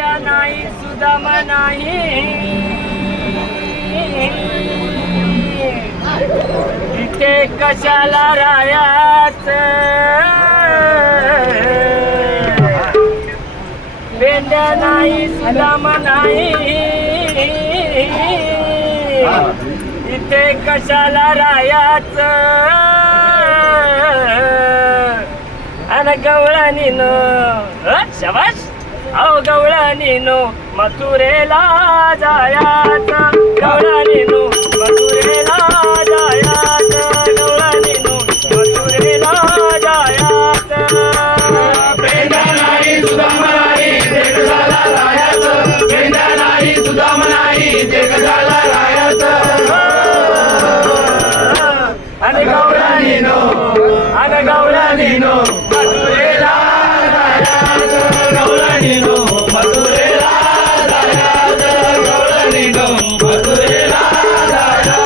पेंड्या नाही सुदामा नाही इथे कशाला रायाच पेंड्या नाही सुदामा नाही इथे कशाला रायाच अन गवळणीनो शबाश अहो गवळणीनो मथुरेला जायाचा गवळणीनो मथुरेला जायाचा गवळणीनो मथुरेला जायाचा पेंड्या नाही सुदामा नाही ते कशाला राहायचं पेंड्या नाही सुदामा नाही ते कशाला राहायचं अन गवळणीनो मथुरेला जायचं गवळणीनो मथुरेला जायचं गवळणीनो मथुरेला जायचं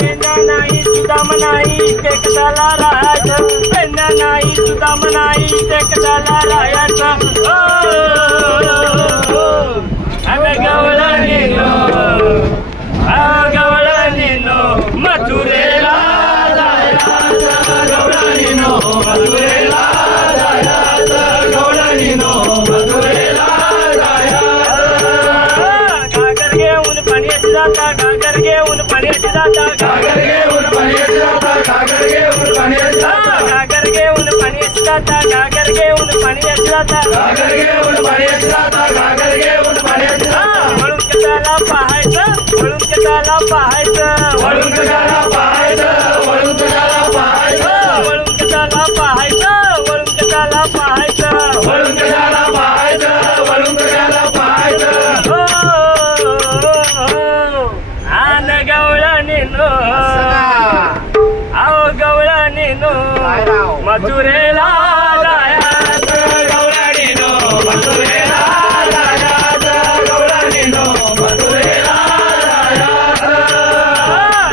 पेंड्या नाही सुदामा नाही ते कशाला राहायचं पेंड्या नाही सुदामा नाही ते कशाला राहायचं गवळणीनो मथुरेला जायचं गवळणीनो मथुरेला जायचं गवळणीनो मथुरेला जायचं घागर घेऊन पाण्याची जाता घागर घेऊन पाण्याची जाता घागर घेऊन पाण्याची जाता घागर घेऊन पाण्याची जाता घागर घेऊन पाण्याची जाता घागर घेऊन पाण्याची जाता घागर घेऊन पाण्याची जाता घागर घेऊन पाण्याची जाता म्हणून कशाला पाहायचं म्हणून कशाला पाहायचं वळून कशाला पाहायचं वळून कशाला पाहायचं वळून कशाला पाहायचं वळून कशाला पाहायचं वळून कशाला पाहायचं वळून कशाला पाहायचं आन गवळणीनो अहो गवळणीनो मथुरेला जायाचं गवळणीनो मथुरेला जायचं गवळणीनो मथुरेला जायचं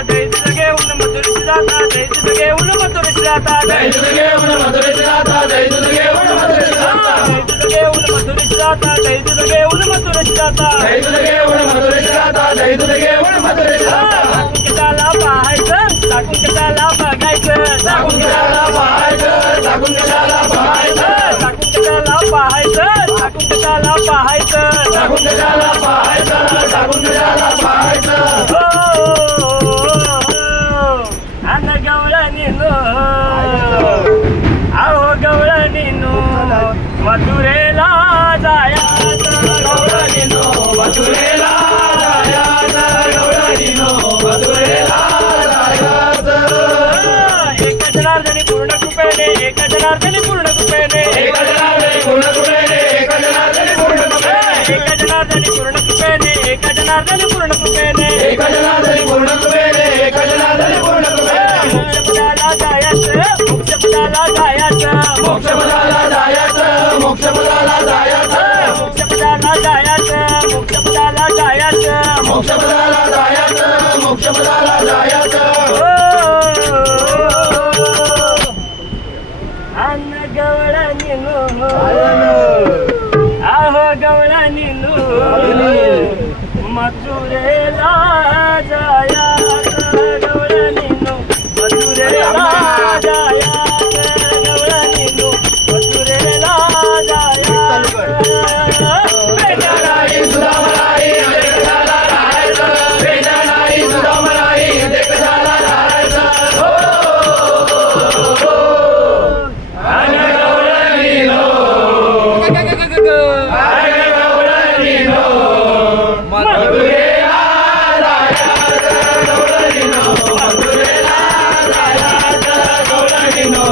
दैत्य घेऊन मथुरेशी जाता दैत्य घेऊन मथुरेशी जाता दैत्य घेऊन मथुरेची जाता दैत्य घेऊन मथुरेची जाता दैत्य घेऊन मथुरेशी जाता दैत्य घेऊन मथुरेशी जाता दैत्य घेऊन मथुरेची जाता दैत्य घेऊन मथुरेची जाता कशाला पाहायचं टाकून कशाला बघायचं टाकून कशाला पाहायचं टाकून कशाला पाहायचं टाकून कशाला पाहायचं टाकून कशाला पाहायचं टाकून कशाला पाहायचं टाकून कशाला पाहायचं अन गवळणीनो अहो गवळणीनो मथुरेला जायाचं गवळणीनो मथुरेला जायचं गवळणीनो मथुरेला जायचं एका जनार्दनी पूर्ण कृपेने एका जनार्दनी पूर्ण कृपेने एका जनार्दनी पूर्ण कृपेने एका जनार्दनी पूर्ण कृपेने एका जनार्दनी पूर्ण कृपेने एका जनार्दनी पूर्ण कृपेने एका जनार्दनी पूर्ण कृपेने एका जनार्दनी पूर्ण कृपेने मोक्षपदाला जायाचं मोक्षपदाला जायाचं मोक्षपदाला जायचं मोक्षपदाला जायचं मोक्षपदाला जायाचं मोक्षपदाला जायाचं मोक्षपदाला जायचं मोक्षपदाला जायचं अन्न गवळणीनो अहो गवळणीनो मथुरेला जायाचं गवळणीनो मथुरेला जायाचं गवळणीनो मथुरेला जायाचं पेंड्या नाही सुदामा नाही ते कशाला राहायचं पेंड्या नाही सुदामा नाही ते कशाला राहायचं अरे गवळणीनो अरे गवळणीनो मथुरेला जायचं गवळणीनो मथुरेला जायचं गवळणीनो